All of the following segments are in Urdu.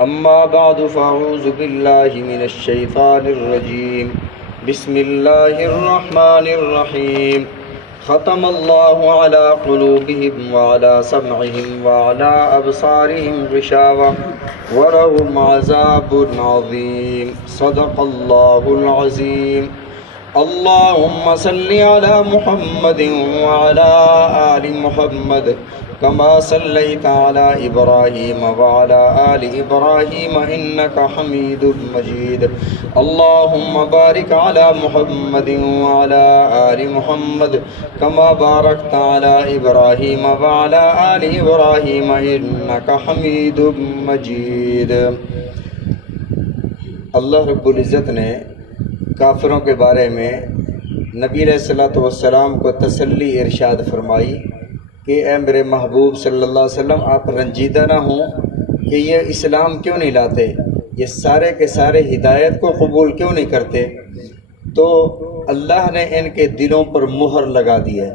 أما بعد فأعوذ بالله من الشيطان الرجيم. بسم الله الرحمن الرحيم. ختم الله على قلوبهم وعلى سمعهم وعلى أبصارهم غشاوة ولهم عذاب عظيم. صدق الله العظيم. اللهم صل على محمد وعلى آل محمد كما صليت على إبراهيم وعلى آل إبراهيم إنك حميد مجيد. اللهم بارك على محمد وعلى آل محمد كما باركت على إبراهيم وعلى آل إبراهيم إنك حميد مجيد. اللہ رب العزت نے کافروں کے بارے میں نبی علیہ الصلوۃ والسلام کو تسلی ارشاد فرمائی کہ اے میرے محبوب صلی اللہ علیہ وسلم، آپ رنجیدہ نہ ہوں کہ یہ اسلام کیوں نہیں لاتے، یہ سارے کے سارے ہدایت کو قبول کیوں نہیں کرتے. تو اللہ نے ان کے دلوں پر مہر لگا دی ہے.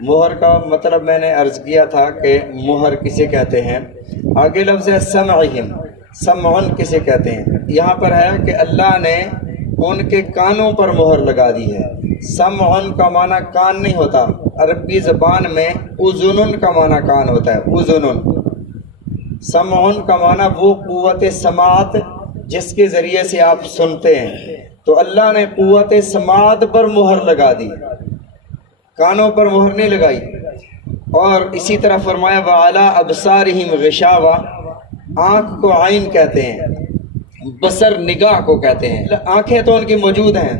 مہر کا مطلب میں نے عرض کیا تھا کہ مہر کسے کہتے ہیں. آگے لفظ ہے سمعہم، سمعن کسے کہتے ہیں. یہاں پر ہے کہ اللہ نے ان کے کانوں پر مہر لگا دی ہے. سمعن کا معنی کان نہیں ہوتا، عربی زبان میں اذنن کا معنی کان ہوتا ہے. اذنن. سمعن کا معنی وہ قوت سماعت جس کے ذریعے سے آپ سنتے ہیں. تو اللہ نے قوت سماعت پر مہر لگا دی، کانوں پر مہر نہیں لگائی. اور اسی طرح فرمایا وعلی ابصارہم غشاوہ، آنکھ کو عین کہتے ہیں، بصر نگاہ کو کہتے ہیں. آنکھیں تو ان کی موجود ہیں.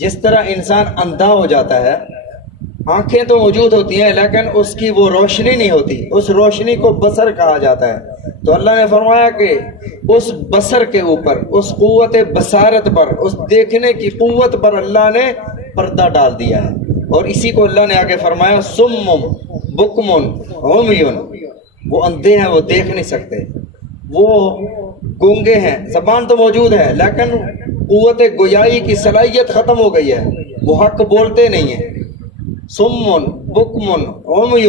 جس طرح انسان اندھا ہو جاتا ہے، آنکھیں تو موجود ہوتی ہیں لیکن اس کی وہ روشنی نہیں ہوتی، اس روشنی کو بصر کہا جاتا ہے. تو اللہ نے فرمایا کہ اس بصر کے اوپر، اس قوت بصارت پر، اس دیکھنے کی قوت پر اللہ نے پردہ ڈال دیا ہے. اور اسی کو اللہ نے آگے فرمایا سم بکم عمی، وہ اندھے ہیں، وہ دیکھ نہیں سکتے، وہ گونگے ہیں. زبان تو موجود ہے لیکن قوت گویائی کی صلاحیت ختم ہو گئی ہے، وہ حق بولتے نہیں ہیں. سم بکم عمی،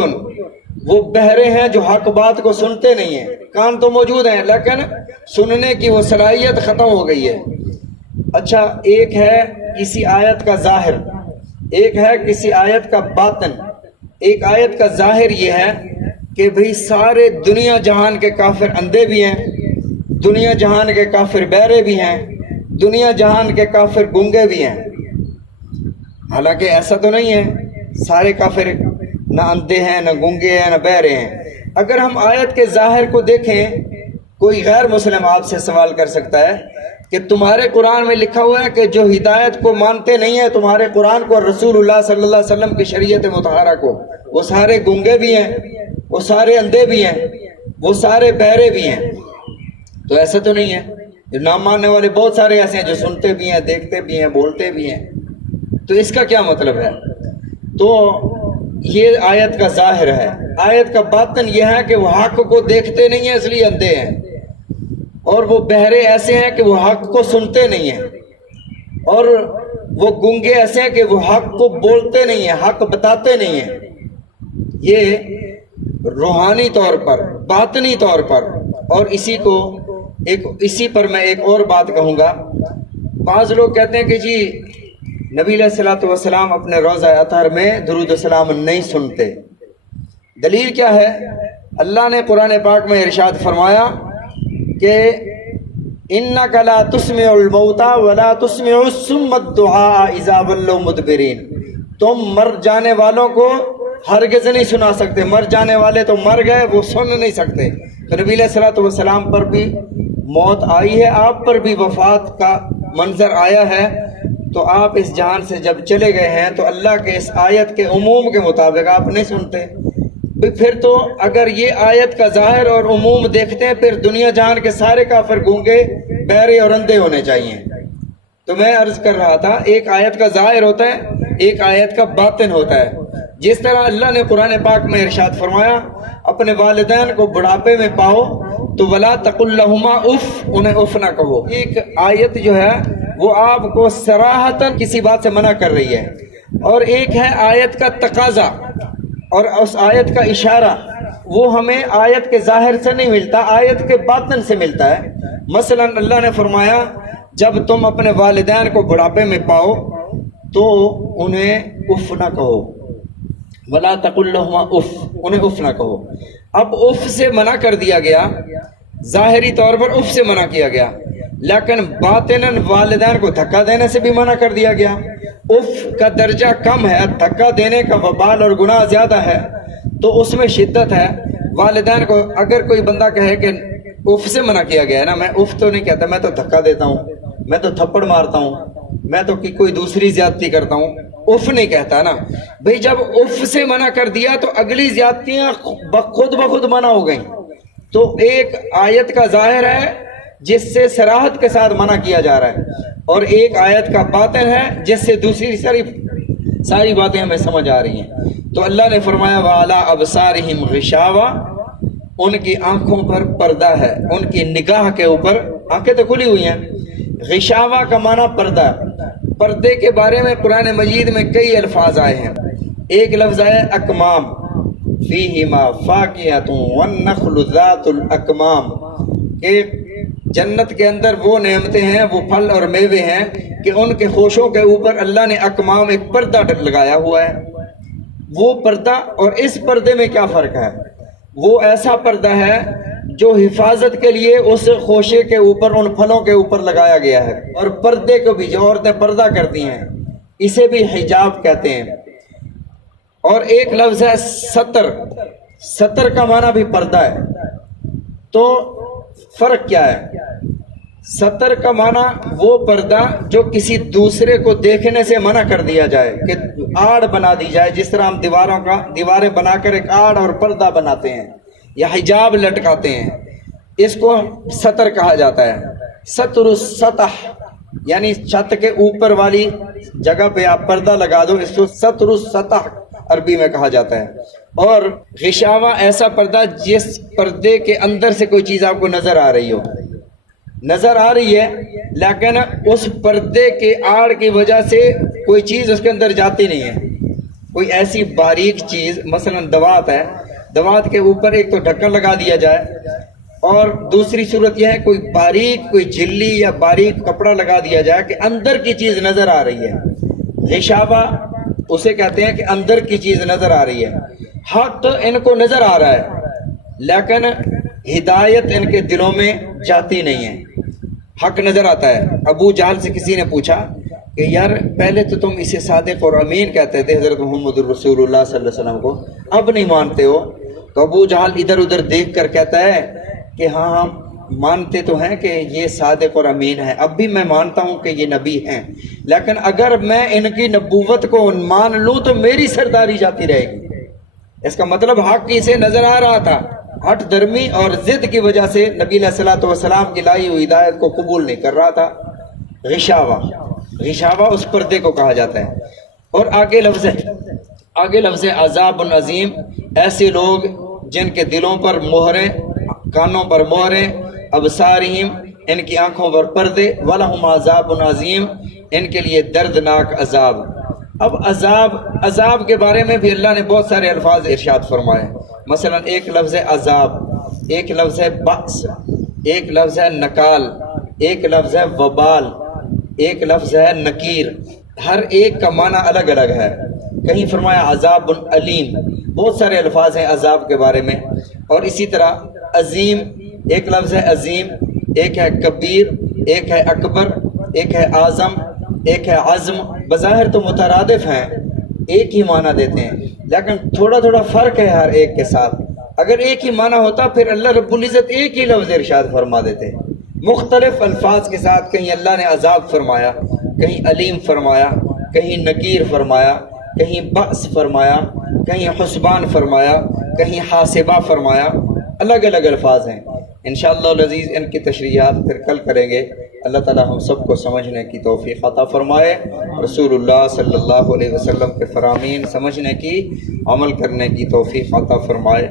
وہ بہرے ہیں جو حق بات کو سنتے نہیں ہیں. کان تو موجود ہیں لیکن سننے کی وہ صلاحیت ختم ہو گئی ہے. اچھا، ایک ہے کسی آیت کا ظاہر، ایک ہے کسی آیت کا باطن. ایک آیت کا ظاہر یہ ہے کہ بھئی سارے دنیا جہان کے کافر اندھے بھی ہیں، دنیا جہان کے کافر بہرے بھی ہیں، دنیا جہان کے کافر گونگے بھی ہیں. حالانکہ ایسا تو نہیں ہے، سارے کافر نہ اندھے ہیں، نہ گونگے ہیں، نہ بہرے ہیں. اگر ہم آیت کے ظاہر کو دیکھیں، کوئی غیر مسلم آپ سے سوال کر سکتا ہے کہ تمہارے قرآن میں لکھا ہوا ہے کہ جو ہدایت کو مانتے نہیں ہیں تمہارے قرآن کو، رسول اللہ صلی اللہ علیہ وسلم کی شریعت مطہرہ کو، وہ سارے گونگے بھی ہیں، وہ سارے اندھے بھی ہیں، وہ سارے بہرے بھی ہیں. تو ایسا تو نہیں ہے. جو نہ ماننے والے بہت سارے ایسے ہیں جو سنتے بھی ہیں، دیکھتے بھی ہیں، بولتے بھی ہیں. تو اس کا کیا مطلب ہے؟ تو یہ آیت کا ظاہر ہے. آیت کا باطن یہ ہے کہ وہ حق کو دیکھتے نہیں ہیں اس لیے اندھے ہیں، اور وہ بہرے ایسے ہیں کہ وہ حق کو سنتے نہیں ہیں، اور وہ گونگے ایسے ہیں کہ وہ حق کو بولتے نہیں ہیں، حق بتاتے نہیں ہیں. یہ روحانی طور پر، باطنی طور پر. اور اسی پر میں ایک اور بات کہوں گا. بعض لوگ کہتے ہیں کہ جی نبی علیہ الصلوۃ والسلام اپنے روضہ اطہر میں درود السلام نہیں سنتے. دلیل کیا ہے؟ اللہ نے قرآن پاک میں ارشاد فرمایا کہ انک لا تسمع الموتى ولا تسمع الصم الدعاء اذا ولوا مدبرین. تم مر جانے والوں کو ہرگز نہیں سنا سکتے. مر جانے والے تو مر گئے، وہ سن نہیں سکتے. تو نبی علیہ الصلوۃ والسلام پر بھی موت آئی ہے، آپ پر بھی وفات کا منظر آیا ہے. تو آپ اس جہان سے جب چلے گئے ہیں تو اللہ کے اس آیت کے عموم کے مطابق آپ نہیں سنتے. پھر تو اگر یہ آیت کا ظاہر اور عموم دیکھتے ہیں پھر دنیا جہان کے سارے کافر گونگے، بہرے اور اندھے ہونے چاہیے. تو میں عرض کر رہا تھا ایک آیت کا ظاہر ہوتا ہے، ایک آیت کا باطن ہوتا ہے. جس طرح اللہ نے قرآن پاک میں ارشاد فرمایا اپنے والدین کو بڑھاپے میں پاؤ تو ولا تقل لہما اف، انہیں اف نہ کہو. ایک آیت جو ہے وہ آپ کو صراحتاً کسی بات سے منع کر رہی ہے، اور ایک ہے آیت کا تقاضا اور اس آیت کا اشارہ. وہ ہمیں آیت کے ظاہر سے نہیں ملتا، آیت کے باطن سے ملتا ہے. مثلاً اللہ نے فرمایا جب تم اپنے والدین کو بڑھاپے میں پاؤ تو انہیں اف نہ کہو، ولا تقل لهما اف، انہیں اف نہ کہو۔ اب اف سے منع کر دیا گیا، ظاہری طور پر اف سے منع کیا گیا، لیکن باطناً والدین کو دھکا دینے سے بھی منع کر دیا گیا۔ اف کا درجہ کم ہے، دھکا دینے کا وبال اور گناہ زیادہ ہے، تو اس میں شدت ہے۔ والدین کو اگر کوئی بندہ کہے کہ اف سے منع کیا گیا ہے نا، میں اف تو نہیں کہتا، میں تو دھکا دیتا ہوں، میں تو تھپڑ مارتا ہوں، میں تو کوئی دوسری زیادتی کرتا ہوں، اف نہیں کہتا نا بھئی۔ جب اف سے منع کر دیا تو اگلی زیادتیاں خود بخود منع ہو گئیں۔ تو ایک آیت کا ظاہر ہے جس سے صراحت کے ساتھ منع کیا جا رہا ہے، اور ایک آیت کا باطن ہے جس سے دوسری ساری باتیں ہمیں سمجھ آ رہی ہیں۔ تو اللہ نے فرمایا وَعَلَىٰ أَبْصَارِهِمْ غِشَاوَةٌ، ان کی آنکھوں پر پردہ ہے، ان کی نگاہ کے اوپر آنکھیں تو کھلی ہوئی ہیں۔ غشاوہ کا معنی پردہ۔ پردے کے بارے میں قرآن مجید میں کئی الفاظ آئے ہیں۔ ایک لفظ ہے اکمام، فیہما فاکہۃ والنخل ذات الاکمام، کہ جنت کے اندر وہ نعمتیں ہیں، وہ پھل اور میوے ہیں کہ ان کے خوشوں کے اوپر اللہ نے اکمام، ایک پردہ لگایا ہوا ہے۔ وہ پردہ اور اس پردے میں کیا فرق ہے؟ وہ ایسا پردہ ہے جو حفاظت کے لیے اس خوشے کے اوپر، ان پھلوں کے اوپر لگایا گیا ہے، اور پردے کو بھی جو عورتیں پردہ کرتی ہیں اسے بھی حجاب کہتے ہیں۔ اور ایک لفظ ہے ستر، ستر کا معنی بھی پردہ ہے۔ تو فرق کیا ہے؟ ستر کا معنی وہ پردہ جو کسی دوسرے کو دیکھنے سے منع کر دیا جائے، کہ آڑ بنا دی جائے، جس طرح ہم دیواریں بنا کر ایک آڑ اور پردہ بناتے ہیں یا حجاب لٹکاتے ہیں، اس کو ستر کہا جاتا ہے۔ ستر السطح، یعنی چھت کے اوپر والی جگہ پہ آپ پردہ لگا دو، اس کو ستر السطح عربی میں کہا جاتا ہے۔ اور غشاوہ ایسا پردہ جس پردے کے اندر سے کوئی چیز آپ کو نظر آ رہی ہو، نظر آ رہی ہے لیکن اس پردے کے آڑ کی وجہ سے کوئی چیز اس کے اندر جاتی نہیں ہے۔ کوئی ایسی باریک چیز، مثلا دوات ہے، دوات کے اوپر ایک تو ڈھکن لگا دیا جائے، اور دوسری صورت یہ ہے کوئی باریک، کوئی جھلی یا باریک کپڑا لگا دیا جائے کہ اندر کی چیز نظر آ رہی ہے۔ غشاوہ اسے کہتے ہیں کہ اندر کی چیز نظر آ رہی ہے۔ حق ان کو نظر آ رہا ہے لیکن ہدایت ان کے دلوں میں جاتی نہیں ہے۔ حق نظر آتا ہے۔ ابو جہل سے کسی نے پوچھا کہ یار پہلے تو تم اسے صادق اور امین کہتے تھے حضرت محمد الرسول اللہ صلی اللہ علیہ وسلم کو، اب نہیں مانتے ہو؟ تو ابو جہل ادھر ادھر دیکھ کر کہتا ہے کہ ہاں ہم مانتے تو ہیں کہ یہ صادق اور امین ہے، اب بھی میں مانتا ہوں کہ یہ نبی ہیں، لیکن اگر میں ان کی نبوت کو مان لوں تو میری سرداری جاتی رہے گی۔ اس کا مطلب حق اسے نظر آ رہا تھا، ہٹ درمی اور ضد کی وجہ سے نبی علیہ الصلوۃ والسلام کی لائی ہوئی ہدایت کو قبول نہیں کر رہا تھا۔ غشاوہ، غشاوہ اس پردے کو کہا جاتا ہے۔ اور آگے لفظ عذاب عظیم، ایسے لوگ جن کے دلوں پر مہریں، کانوں پر مہریں، ابصارہم، ان کی آنکھوں پر پردے، ولہم عذاب عظیم، ان کے لیے دردناک عذاب۔ اب عذاب کے بارے میں بھی اللہ نے بہت سارے الفاظ ارشاد فرمائے۔ مثلا ایک لفظ ہے عذاب، ایک لفظ ہے بأس، ایک لفظ ہے نکال، ایک لفظ ہے وبال، ایک لفظ ہے نکیر۔ ہر ایک کا معنی الگ الگ ہے۔ کہیں فرمایا عذاب علیم، بہت سارے الفاظ ہیں عذاب کے بارے میں۔ اور اسی طرح عظیم، ایک لفظ ہے عظیم، ایک ہے کبیر، ایک ہے اکبر، ایک ہے اعظم، ایک ہے عزم۔ بظاہر تو مترادف ہیں، ایک ہی معنی دیتے ہیں، لیکن تھوڑا تھوڑا فرق ہے ہر ایک کے ساتھ۔ اگر ایک ہی معنی ہوتا پھر اللہ رب العزت ایک ہی لفظ ارشاد فرما دیتے۔ مختلف الفاظ کے ساتھ کہیں اللہ نے عذاب فرمایا، کہیں علیم فرمایا، کہیں نکیر فرمایا، کہیں بأس فرمایا، کہیں حسبان فرمایا، کہیں حاسبہ فرمایا، الگ الگ الفاظ ہیں۔ انشاءاللہ العزیز ان کی تشریحات پھر کل کریں گے۔ اللہ تعالی ہم سب کو سمجھنے کی توفیق عطا فرمائے، رسول اللہ صلی اللہ علیہ وسلم کے فرامین سمجھنے کی، عمل کرنے کی توفیق عطا فرمائے۔